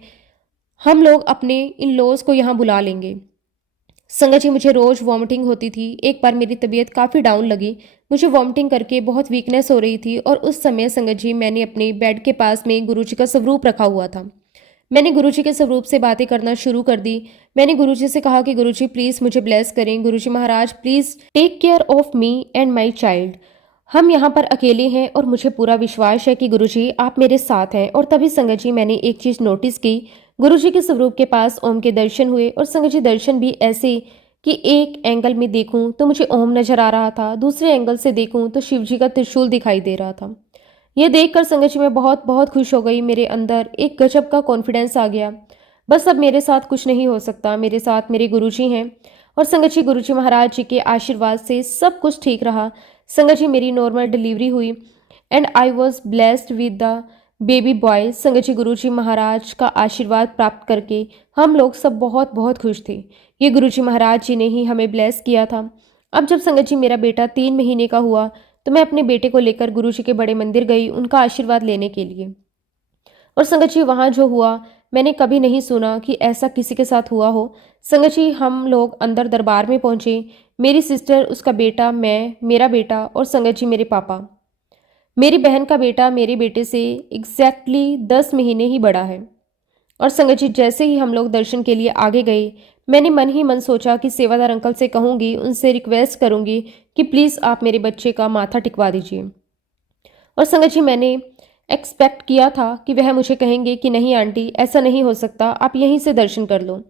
हम लोग अपने इन लॉज को यहाँ बुला लेंगे। संगत जी मुझे रोज़ वॉमिटिंग होती थी। एक बार मेरी तबीयत काफ़ी डाउन लगी, मुझे वॉमिटिंग करके बहुत वीकनेस हो रही थी। और उस समय संगत जी मैंने अपने बेड के पास में गुरुजी का स्वरूप रखा हुआ था। मैंने गुरुजी के स्वरूप से बातें करना शुरू कर दी। मैंने गुरुजी से कहा कि गुरुजी प्लीज़ मुझे ब्लेस करें, Guruji Maharaj please take care of me and my child. हम यहाँ पर अकेले हैं और मुझे पूरा विश्वास है कि गुरुजी आप मेरे साथ हैं। और तभी संगत जी मैंने एक चीज़ नोटिस की, गुरुजी के स्वरूप के पास ओम के दर्शन हुए। और संगत जी दर्शन भी ऐसे कि एक एंगल में देखूं तो मुझे ओम नजर आ रहा था, दूसरे एंगल से देखूं तो शिव जी का त्रिशूल दिखाई दे रहा था। यह देखकर संगत जी मैं बहुत बहुत खुश हो गई। मेरे अंदर एक गजब का कॉन्फिडेंस आ गया। बस अब मेरे साथ कुछ नहीं हो सकता, मेरे साथ मेरे गुरुजी हैं। और संगत जी गुरुजी महाराज जी के आशीर्वाद से सब कुछ ठीक रहा। संगत जी मेरी नॉर्मल डिलीवरी हुई and I was blessed with the baby boy. संगत जी गुरुजी महाराज का आशीर्वाद प्राप्त करके हम लोग सब बहुत बहुत खुश थे। ये गुरुजी महाराज जी ने ही हमें ब्लेस किया था। अब जब संगत जी मेरा बेटा 3 महीने का हुआ, तो मैं अपने बेटे को लेकर गुरुजी के बड़े मंदिर गई उनका आशीर्वाद लेने के लिए। और संगत जी वहाँ जो हुआ मैंने कभी नहीं सुना कि ऐसा किसी के साथ हुआ हो। संगत जी हम लोग अंदर दरबार में पहुँचे, मेरी सिस्टर, उसका बेटा, मैं, मेरा बेटा और संगत जी मेरे पापा। मेरी बहन का बेटा मेरे बेटे से एग्जैक्टली 10 महीने ही बड़ा है। और संगत जी जैसे ही हम लोग दर्शन के लिए आगे गए, मैंने मन ही मन सोचा कि सेवादार अंकल से कहूँगी, उनसे रिक्वेस्ट करूँगी कि प्लीज़ आप मेरे बच्चे का माथा टिकवा दीजिए। और संगत जी मैंने एक्सपेक्ट किया था कि वह मुझे कहेंगे कि नहीं आंटी ऐसा नहीं हो सकता, आप यहीं से दर्शन कर लो।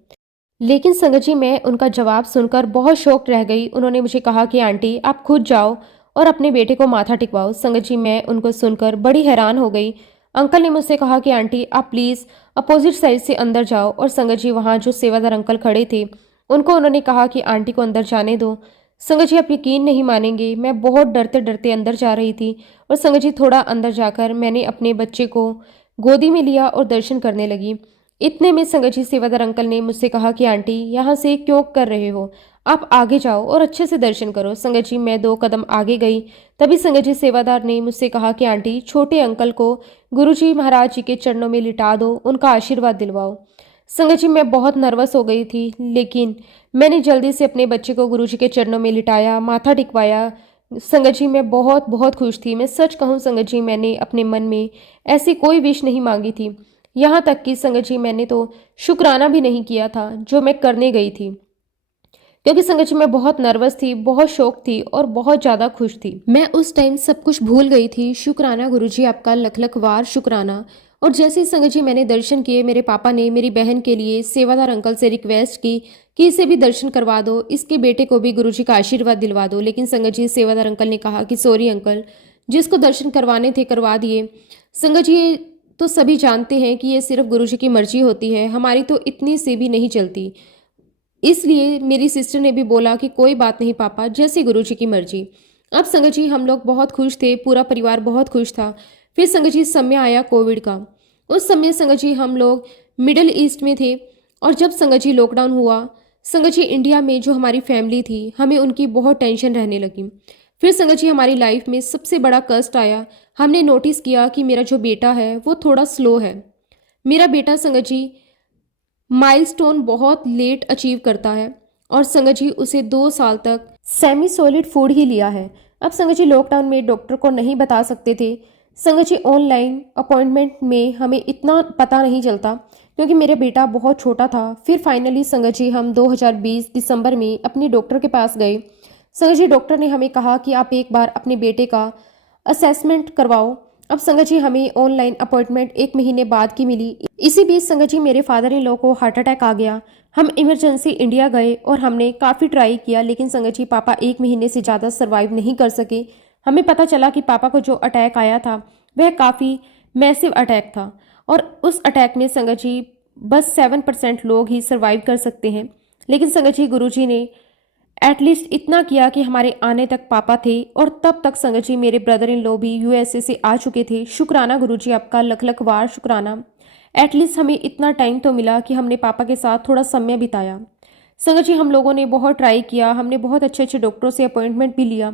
लेकिन संगत जी मैं उनका जवाब सुनकर बहुत शॉक्ड रह गई। उन्होंने मुझे कहा कि आंटी आप खुद जाओ और अपने बेटे को माथा टिकवाओ। संगत जी मैं उनको सुनकर बड़ी हैरान हो गई। अंकल ने मुझसे कहा कि आंटी आप प्लीज़ अपोजिट साइड से अंदर जाओ। और संगत जी वहाँ जो सेवादार अंकल खड़े थे उनको उन्होंने कहा कि आंटी को अंदर जाने दो। संगत जी आप यकीन नहीं मानेंगे, मैं बहुत डरते डरते अंदर जा रही थी। और संगत जी थोड़ा अंदर जाकर मैंने अपने बच्चे को गोदी में लिया और दर्शन करने लगी। इतने में संगत जी सेवादार अंकल ने मुझसे कहा कि आंटी यहाँ से क्यों कर रहे हो, आप आगे जाओ और अच्छे से दर्शन करो। संगत जी मैं 2 कदम आगे गई, तभी संगत जी सेवादार ने मुझसे कहा कि आंटी छोटे अंकल को गुरुजी महाराज जी के चरणों में लिटा दो, उनका आशीर्वाद दिलवाओ। संगत जी मैं बहुत नर्वस हो गई थी, लेकिन मैंने जल्दी से अपने बच्चे को गुरुजी के चरणों में लिटाया, माथा टिकवाया। संगत जी मैं बहुत बहुत खुश थी। मैं सच कहूँ संगत जी मैंने अपने मन में ऐसी कोई विश नहीं मांगी थी। यहाँ तक कि संगत जी मैंने तो शुक्राना भी नहीं किया था जो मैं करने गई थी, क्योंकि संगत जी मैं बहुत नर्वस थी, बहुत शौक थी और बहुत ज़्यादा खुश थी। मैं उस टाइम सब कुछ भूल गई थी। शुक्राना गुरुजी आपका लख लख वार शुक्राना। और जैसे ही संगत जी मैंने दर्शन किए, मेरे पापा ने मेरी बहन के लिए सेवादार अंकल से रिक्वेस्ट की कि इसे भी दर्शन करवा दो, इसके बेटे को भी गुरुजी का आशीर्वाद दिलवा दो। लेकिन संगत जी सेवादार अंकल ने कहा कि सॉरी अंकल, जिसको दर्शन करवाने थे करवा दिए। संगत जी ये तो सभी जानते हैं कि ये सिर्फ गुरुजी की मर्जी होती है, हमारी तो इतनी से भी नहीं चलती। इसलिए मेरी सिस्टर ने भी बोला कि कोई बात नहीं पापा, जैसे गुरुजी की मर्जी। अब संगत जी हम लोग बहुत खुश थे, पूरा परिवार बहुत खुश था। फिर संगत जी समय आया कोविड का। उस समय संगत जी हम लोग मिडिल ईस्ट में थे, और जब संगत जी लॉकडाउन हुआ, संगत जी इंडिया में जो हमारी फैमिली थी, हमें उनकी बहुत टेंशन रहने लगी। फिर संगत जी हमारी लाइफ में सबसे बड़ा कष्ट आया। हमने नोटिस किया कि मेरा जो बेटा है वो थोड़ा स्लो है। मेरा बेटा संगत जी माइलस्टोन बहुत लेट अचीव करता है, और संगत जी उसे 2 साल तक सेमी सॉलिड फूड ही लिया है। अब संगत जी लॉकडाउन में डॉक्टर को नहीं बता सकते थे। संगत जी ऑनलाइन अपॉइंटमेंट में हमें इतना पता नहीं चलता, क्योंकि मेरा बेटा बहुत छोटा था। फिर फाइनली संगत जी हम 2020 दिसंबर में अपने डॉक्टर के पास गए। संगत जी डॉक्टर ने हमें कहा कि आप एक बार अपने बेटे का असेसमेंट करवाओ। अब संगत जी हमें ऑनलाइन अपॉइंटमेंट 1 महीने बाद की मिली। इसी बीच संगत जी मेरे फादर इन लॉ को हार्ट अटैक आ गया। हम इमरजेंसी इंडिया गए और हमने काफ़ी ट्राई किया, लेकिन संगत जी पापा 1 महीने से ज़्यादा सर्वाइव नहीं कर सके। हमें पता चला कि पापा को जो अटैक आया था वह काफ़ी मैसिव अटैक था, और उस अटैक में संगत जी बस 7% लोग ही सर्वाइव कर सकते हैं। लेकिन संगत जी गुरुजी ने एटलीस्ट इतना किया कि हमारे आने तक पापा थे, और तब तक संगत जी मेरे ब्रदर इन लॉ भी यूएसए से आ चुके थे। शुक्राना गुरुजी, आपका लख लख वार शुक्राना। एटलीस्ट हमें इतना टाइम तो मिला कि हमने पापा के साथ थोड़ा समय बिताया। संगत जी हम लोगों ने बहुत ट्राई किया, हमने बहुत अच्छे अच्छे डॉक्टरों से अपॉइंटमेंट भी लिया,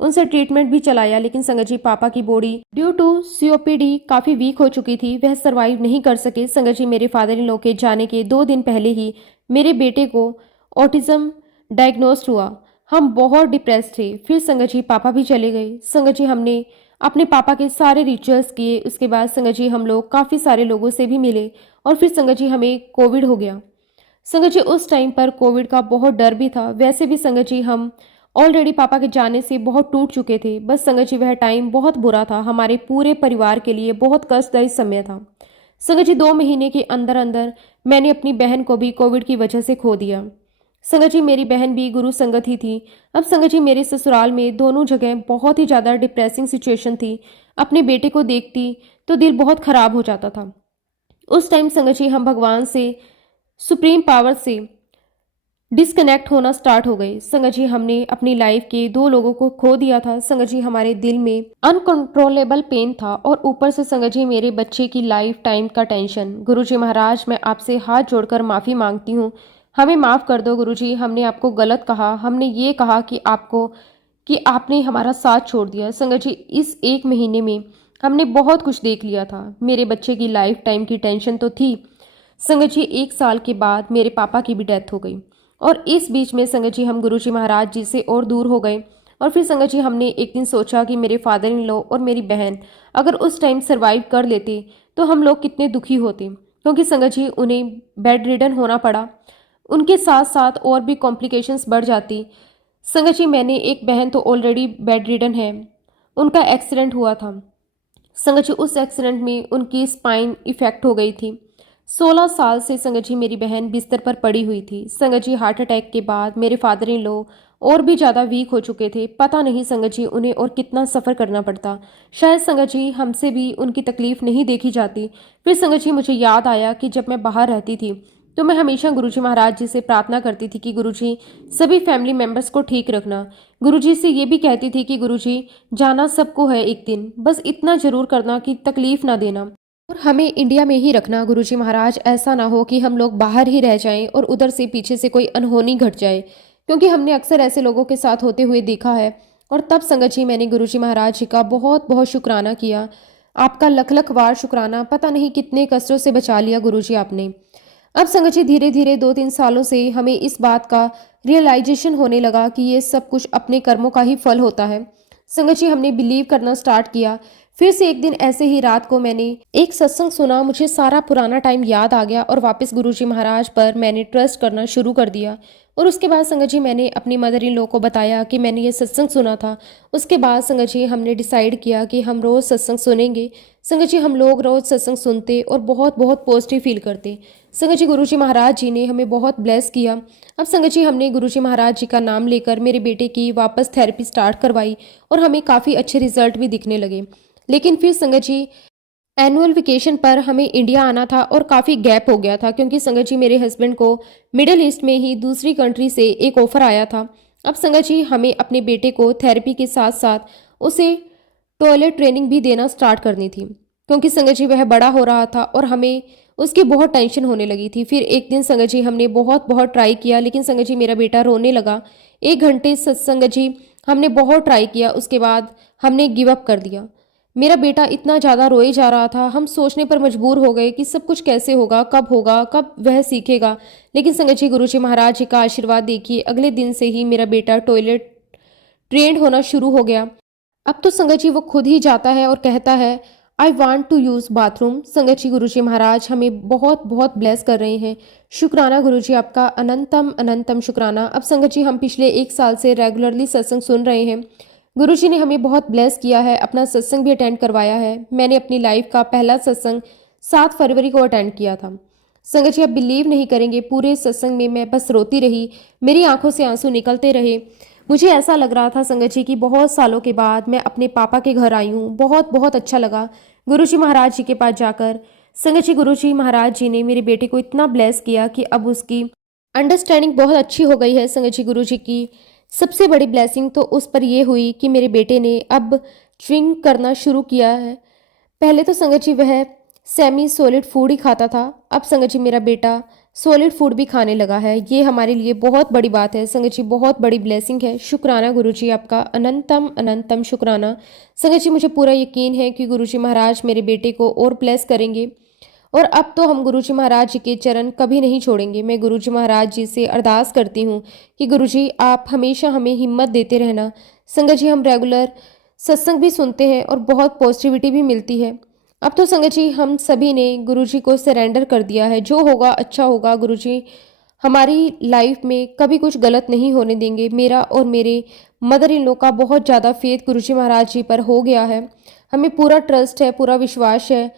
उनसे ट्रीटमेंट भी चलाया, लेकिन संगत जी पापा की बॉडी ड्यू टू सीओपीडी काफ़ी वीक हो चुकी थी, वह सर्वाइव नहीं कर सके। संगत जी मेरे फादर इन लॉ के जाने के 2 दिन पहले ही मेरे बेटे को ऑटिज्म डायग्नोस्ड हुआ। हम बहुत डिप्रेस थे। फिर संगत जी पापा भी चले गए। संगत जी हमने अपने पापा के सारे रिचुअल्स किए। उसके बाद संगत जी हम लोग काफ़ी सारे लोगों से भी मिले, और फिर संगत जी हमें कोविड हो गया। संगत जी उस टाइम पर कोविड का बहुत डर भी था। वैसे भी संगत जी हम ऑलरेडी पापा के जाने से बहुत टूट चुके थे। बस संगत जी वह टाइम बहुत बुरा था, हमारे पूरे परिवार के लिए बहुत कष्टदायी समय था। संगत जी 2 महीने के अंदर अंदर मैंने अपनी बहन को भी कोविड की वजह से खो दिया। संगत जी मेरी बहन भी गुरु संगत ही थी। अब संगत जी मेरे ससुराल में दोनों जगह बहुत ही ज़्यादा डिप्रेसिंग सिचुएशन थी। अपने बेटे को देखती तो दिल बहुत ख़राब हो जाता था। उस टाइम संगत जी हम भगवान से, सुप्रीम पावर से डिस्कनेक्ट होना स्टार्ट हो गए। संगत जी हमने अपनी लाइफ के 2 लोगों को खो दिया था। संगत जी हमारे दिल में अनकंट्रोलेबल पेन था, और ऊपर से संगत जी मेरे बच्चे की लाइफ टाइम का टेंशन। गुरुजी महाराज, मैं आपसे हाथ जोड़कर माफ़ी मांगती हूँ, हमें माफ़ कर दो गुरुजी, हमने आपको गलत कहा। हमने ये कहा कि आपने हमारा साथ छोड़ दिया। संगत जी इस 1 महीने में हमने बहुत कुछ देख लिया था। मेरे बच्चे की लाइफ टाइम की टेंशन तो थी। संगत जी 1 साल के बाद मेरे पापा की भी डेथ हो गई, और इस बीच में संगत जी हम गुरुजी महाराज जी से और दूर हो गए। और फिर संगत जी हमने एक दिन सोचा कि मेरे फादर इन लॉ और मेरी बहन अगर उस टाइम सर्वाइव कर लेते तो हम लोग कितने दुखी होते, क्योंकि संगत जी उन्हें बेड रिडन होना पड़ा। उनके साथ साथ और भी कॉम्प्लिकेशंस बढ़ जाती। संगत जी मैंने एक बहन तो ऑलरेडी बेड रिडन है, उनका एक्सीडेंट हुआ था। संगत जी उस एक्सीडेंट में उनकी स्पाइन इफेक्ट हो गई थी। 16 साल से संगत जी मेरी बहन बिस्तर पर पड़ी हुई थी। संगत जी हार्ट अटैक के बाद मेरे फादर इन लॉ और भी ज़्यादा वीक हो चुके थे। पता नहीं संगत जी उन्हें और कितना सफ़र करना पड़ता। शायद संगत जी हमसे भी उनकी तकलीफ़ नहीं देखी जाती। फिर संगत जी मुझे याद आया कि जब मैं बाहर रहती थी तो मैं हमेशा गुरुजी महाराज जी से प्रार्थना करती थी कि गुरुजी सभी फैमिली मेम्बर्स को ठीक रखना। गुरुजी से ये भी कहती थी कि गुरुजी जाना सबको है एक दिन, बस इतना ज़रूर करना कि तकलीफ़ ना देना, और हमें इंडिया में ही रखना। गुरुजी महाराज ऐसा ना हो कि हम लोग बाहर ही रह जाएं और उधर से पीछे से कोई अनहोनी घट जाए, क्योंकि हमने अक्सर ऐसे लोगों के साथ होते हुए देखा है। और तब संगत जी मैंने गुरुजी महाराज जी का बहुत बहुत शुक्राना किया। आपका लख लख वार शुक्राना, पता नहीं कितने कष्टों से बचा लिया गुरुजी आपने। अब संगत जी धीरे धीरे 2-3 सालों से हमें इस बात का रियलाइजेशन होने लगा कि ये सब कुछ अपने कर्मों का ही फल होता है। संगत जी हमने बिलीव करना स्टार्ट किया। फिर से एक दिन ऐसे ही रात को मैंने एक सत्संग सुना, मुझे सारा पुराना टाइम याद आ गया और वापस गुरुजी महाराज पर मैंने ट्रस्ट करना शुरू कर दिया। और उसके बाद संगत जी मैंने अपनी मदर इन लॉ को बताया कि मैंने ये सत्संग सुना था। उसके बाद संगत जी हमने डिसाइड किया कि हम रोज़ सत्संग सुनेंगे। संगत जी हम लोग रोज़ सत्संग सुनते और बहुत बहुत पॉजिटिव फील करते। संगत जी गुरुजी महाराज जी ने हमें बहुत ब्लेस किया। अब संगत जी हमने गुरुजी महाराज जी का नाम लेकर मेरे बेटे की वापस थेरेपी स्टार्ट करवाई और हमें काफ़ी अच्छे रिजल्ट भी दिखने लगे। लेकिन फिर संगत जी एनुअल वेकेशन पर हमें इंडिया आना था और काफ़ी गैप हो गया था, क्योंकि संगत जी मेरे हस्बैंड को मिडिल ईस्ट में ही दूसरी कंट्री से एक ऑफ़र आया था। अब संगत जी हमें अपने बेटे को थेरेपी के साथ साथ उसे टॉयलेट ट्रेनिंग भी देना स्टार्ट करनी थी, क्योंकि संगत जी वह बड़ा हो रहा था और हमें उसकी बहुत टेंशन होने लगी थी। फिर एक दिन संगत जी हमने बहुत बहुत ट्राई किया, लेकिन संगत जी मेरा बेटा रोने लगा। 1 घंटे संगत जी हमने बहुत ट्राई किया, उसके बाद हमने गिव अप कर दिया। मेरा बेटा इतना ज़्यादा रोए जा रहा था, हम सोचने पर मजबूर हो गए कि सब कुछ कैसे होगा, कब वह सीखेगा। लेकिन संगत जी गुरुजी महाराज जी का आशीर्वाद देखिए, अगले दिन से ही मेरा बेटा टॉयलेट ट्रेंड होना शुरू हो गया। अब तो संगत जी वो खुद ही जाता है और कहता है I want to use bathroom. Sangat ji गुरुजी महाराज हमें बहुत बहुत ब्लेस कर रहे हैं। शुक्राना गुरुजी आपका, अनंतम अनंतम शुक्राना। अब संगत जी हम पिछले 1 साल से रेगुलरली सत्संग सुन रहे हैं। गुरुजी ने हमें बहुत ब्लेस किया है, अपना सत्संग भी अटेंड करवाया है। मैंने अपनी लाइफ का पहला सत्संग 7 फरवरी को अटेंड किया था। संगत जी आप बिलीव नहीं करेंगे, पूरे सत्संग में मैं बस रोती रही, मेरी आंखों से आंसू निकलते रहे। मुझे ऐसा लग रहा था संगत जी कि बहुत सालों के बाद मैं अपने पापा के घर आई हूँ। बहुत बहुत अच्छा लगा गुरुजी महाराज जी के पास जाकर। संगत जी गुरुजी महाराज जी ने मेरे बेटे को इतना ब्लेस किया कि अब उसकी अंडरस्टैंडिंग बहुत अच्छी हो गई है। संगत जी गुरुजी की सबसे बड़ी ब्लेसिंग तो उस पर यह हुई कि मेरे बेटे ने अब ड्रिंक करना शुरू किया है। पहले तो संगत जी वह सेमी सॉलिड फूड ही खाता था, अब संगत जी मेरा बेटा सॉलिड फूड भी खाने लगा है। ये हमारे लिए बहुत बड़ी बात है संगत जी, बहुत बड़ी ब्लेसिंग है। शुक्राना गुरुजी आपका, अनंतम अनंतम शुक्राना। संगत जी मुझे पूरा यकीन है कि गुरुजी महाराज मेरे बेटे को और ब्लेस करेंगे और अब तो हम गुरुजी महाराज जी के चरण कभी नहीं छोड़ेंगे। मैं गुरुजी महाराज जी से अरदास करती हूँ कि गुरुजी आप हमेशा हमें हिम्मत देते रहना। संगत जी हम रेगुलर सत्संग भी सुनते हैं और बहुत पॉजिटिविटी भी मिलती है। अब तो संगत जी हम सभी ने गुरुजी को सरेंडर कर दिया है, जो होगा अच्छा होगा। गुरुजी हमारी लाइफ में कभी कुछ गलत नहीं होने देंगे। मेरा और मेरे मदर इन लॉ का बहुत ज़्यादा फेथ गुरुजी महाराज जी पर हो गया है। हमें पूरा ट्रस्ट है, पूरा विश्वास है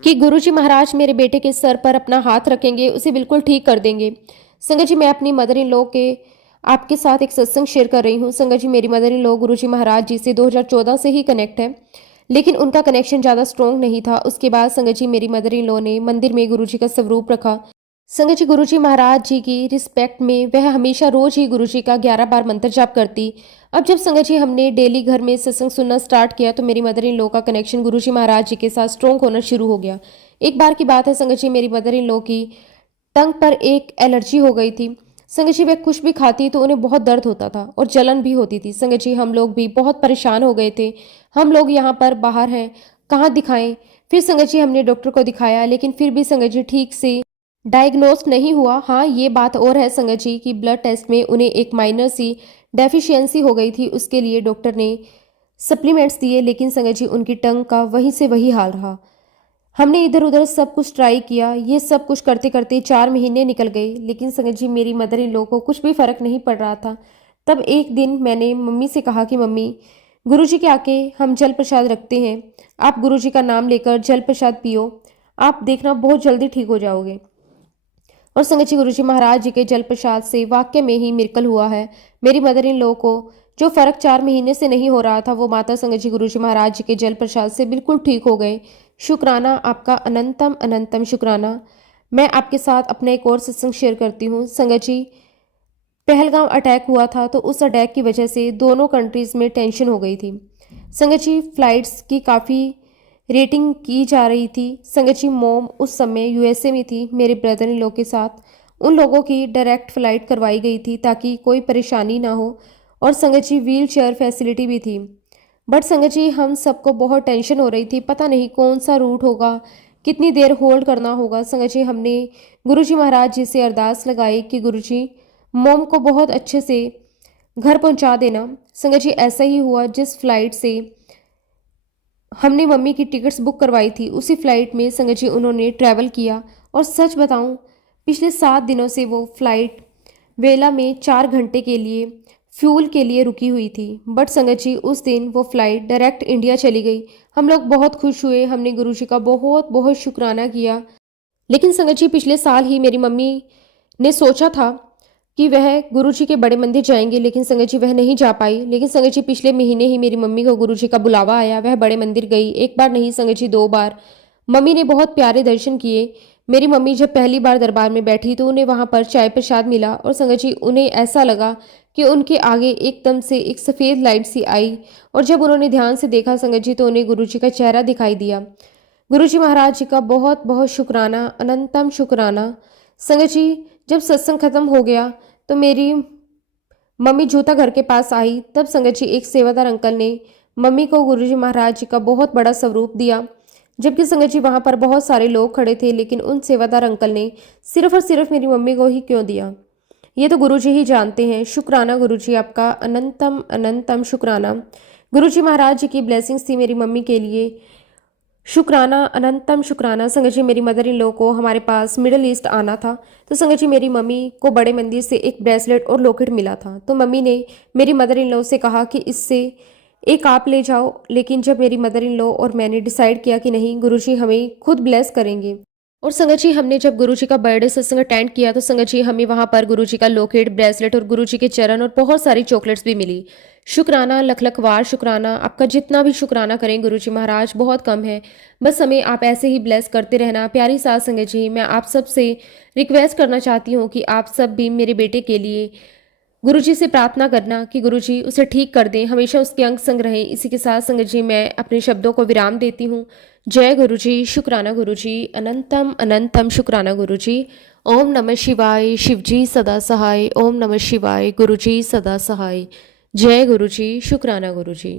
कि गुरुजी महाराज मेरे बेटे के सर पर अपना हाथ रखेंगे, उसे बिल्कुल ठीक कर देंगे। संगत जी मैं अपनी मदर इन लॉ के आपके साथ एक सत्संग शेयर कर रही हूँ। संगत जी मेरी मदर इन लॉ गुरुजी महाराज जी से 2014 से ही कनेक्ट है, लेकिन उनका कनेक्शन ज़्यादा स्ट्रॉन्ग नहीं था। उसके बाद संगत जी मेरी मदर इन लॉ ने मंदिर में गुरुजी का स्वरूप रखा। संगत जी गुरुजी महाराज जी की रिस्पेक्ट में वह हमेशा रोज ही गुरुजी का 11 बार मंत्र जाप करती। अब जब संगत जी हमने डेली घर में सत्संग सुनना स्टार्ट किया तो मेरी मदर इन लॉ का कनेक्शन गुरुजी महाराज जी के साथ स्ट्रॉन्ग होना शुरू हो गया। एक बार की बात है संगत जी, मेरी मदर इन लॉ की टंग पर एक एलर्जी हो गई थी। संगत जी वह कुछ भी खाती तो उन्हें बहुत दर्द होता था और जलन भी होती थी। संगत जी हम लोग भी बहुत परेशान हो गए थे, हम लोग यहाँ पर बाहर हैं, कहाँ दिखाएं। फिर संगत जी हमने डॉक्टर को दिखाया, लेकिन फिर भी संगत जी ठीक से डायग्नोज नहीं हुआ। हाँ ये बात और है संगत जी कि ब्लड टेस्ट में उन्हें एक माइनर सी डेफिशिएंसी हो गई थी। उसके लिए डॉक्टर ने सप्लीमेंट्स दिए, लेकिन संगत जी उनकी टंग का वहीं से वही हाल रहा। हमने इधर उधर सब कुछ ट्राई किया, ये सब कुछ करते करते 4 महीने निकल गए, लेकिन संगत जी मेरी मदर इन लॉ को कुछ भी फर्क नहीं पड़ रहा था। तब एक दिन मैंने मम्मी से कहा कि मम्मी गुरुजी के आके हम जल प्रसाद रखते हैं, आप गुरुजी का नाम लेकर जल प्रसाद पियो, आप देखना बहुत जल्दी ठीक हो जाओगे। और संगत जी गुरुजी महाराज जी के जल प्रसाद से वाकई में ही मिरेकल हुआ है। मेरी मदर इन लॉ को जो फर्क 4 महीने से नहीं हो रहा था, वो माता संगत जी गुरुजी महाराज जी के जल प्रसाद से बिल्कुल ठीक हो गए। शुक्राना आपका, अनंतम अनंतम शुक्राना। मैं आपके साथ अपना एक और सत्संग शेयर करती हूँ। संगत जी पहलगाम अटैक हुआ था, तो उस अटैक की वजह से दोनों कंट्रीज में टेंशन हो गई थी। संगत जी फ्लाइट्स की काफ़ी रेटिंग की जा रही थी। संगत जी मोम उस समय यूएसए में थी मेरे ब्रदर इन लॉ के साथ। उन लोगों की डायरेक्ट फ़्लाइट करवाई गई थी ताकि कोई परेशानी ना हो, और संगत जी व्हील चेयर फैसिलिटी भी थी। बट संगत जी हम सबको बहुत टेंशन हो रही थी, पता नहीं कौन सा रूट होगा, कितनी देर होल्ड करना होगा। संगत जी हमने गुरुजी महाराज जी से अरदास लगाई कि गुरुजी मोम को बहुत अच्छे से घर पहुंचा देना। संगत जी ऐसा ही हुआ, जिस फ्लाइट से हमने मम्मी की टिकट्स बुक करवाई थी, उसी फ्लाइट में संगत जी उन्होंने ट्रैवल किया। और सच बताऊं, पिछले 7 दिनों से वो फ्लाइट वेला में 4 घंटे के लिए फ्यूल के लिए रुकी हुई थी। बट संगत जी उस दिन वो फ्लाइट डायरेक्ट इंडिया चली गई। हम लोग बहुत खुश हुए, हमने गुरुजी का बहुत बहुत शुक्राना किया। लेकिन संगत जी पिछले साल ही मेरी मम्मी ने सोचा था कि वह गुरुजी के बड़े मंदिर जाएंगे, लेकिन संगत जी वह नहीं जा पाई। लेकिन संगत जी पिछले महीने ही मेरी मम्मी को गुरुजी का बुलावा आया, वह बड़े मंदिर गई। एक बार नहीं संगत जी 2 बार। मम्मी ने बहुत प्यारे दर्शन किए। मेरी मम्मी जब पहली बार दरबार में बैठी तो उन्हें वहां पर चाय प्रसाद मिला और संगत जी उन्हें ऐसा लगा कि उनके आगे एकदम से एक सफ़ेद लाइट सी आई। और जब उन्होंने ध्यान से देखा संगत जी तो उन्हें गुरुजी का चेहरा दिखाई दिया। गुरुजी महाराज जी का बहुत बहुत शुक्राना, अनंतम शुक्राना। संगत जी जब सत्संग खत्म हो गया तो मेरी मम्मी जूता घर के पास आई। तब संगत जी एक सेवादार अंकल ने मम्मी को गुरुजी महाराज जी का बहुत बड़ा स्वरूप दिया। जबकि संगत जी वहां पर बहुत सारे लोग खड़े थे, लेकिन उन सेवादार अंकल ने सिर्फ और सिर्फ मेरी मम्मी को ही क्यों दिया, ये तो गुरुजी ही जानते हैं। शुक्राना गुरुजी, आपका अनंतम अनंतम शुक्राना। गुरुजी महाराज जी की ब्लेसिंग्स थी मेरी मम्मी के लिए। शुक्राना, अनंतम शुक्राना। संगत जी मेरी मदर इन लॉ को हमारे पास मिडल ईस्ट आना था, तो संगत जी मेरी मम्मी को बड़े मंदिर से एक ब्रेसलेट और लॉकेट मिला था। तो मम्मी ने मेरी मदर इन लॉ से कहा कि इससे एक आप ले जाओ। लेकिन जब मेरी मदर इन लॉ और मैंने डिसाइड किया कि नहीं, गुरुजी हमें खुद ब्लेस करेंगे। और संगत जी हमने जब गुरुजी का बर्थडे सत्संग अटेंड किया तो संगत जी हमें वहां पर गुरुजी का लॉकेट, ब्रेसलेट और गुरुजी के चरण और बहुत सारी चॉकलेट्स भी मिली। शुक्राना, लख लख वार शुक्राना। आपका जितना भी शुक्राना करें गुरुजी महाराज बहुत कम है। बस हमें आप ऐसे ही ब्लेस करते रहना। प्यारी साथ संगत जी, मैं आप सब से रिक्वेस्ट करना चाहती हूँ कि आप सब भी मेरे बेटे के लिए गुरुजी से प्रार्थना करना कि गुरुजी उसे ठीक कर दें, हमेशा उसके अंग संग रहें। इसी के साथ संगत जी मैं अपने शब्दों को विराम देती हूँ। जय गुरुजी, शुक्राना गुरुजी, अनंतम अनंतम शुक्राना गुरुजी। ओम नमः शिवाय, शिवजी सदा सहाय। ओम नमः शिवाय, गुरुजी सदा सहाय। जय गुरुजी, शुक्राना गुरुजी।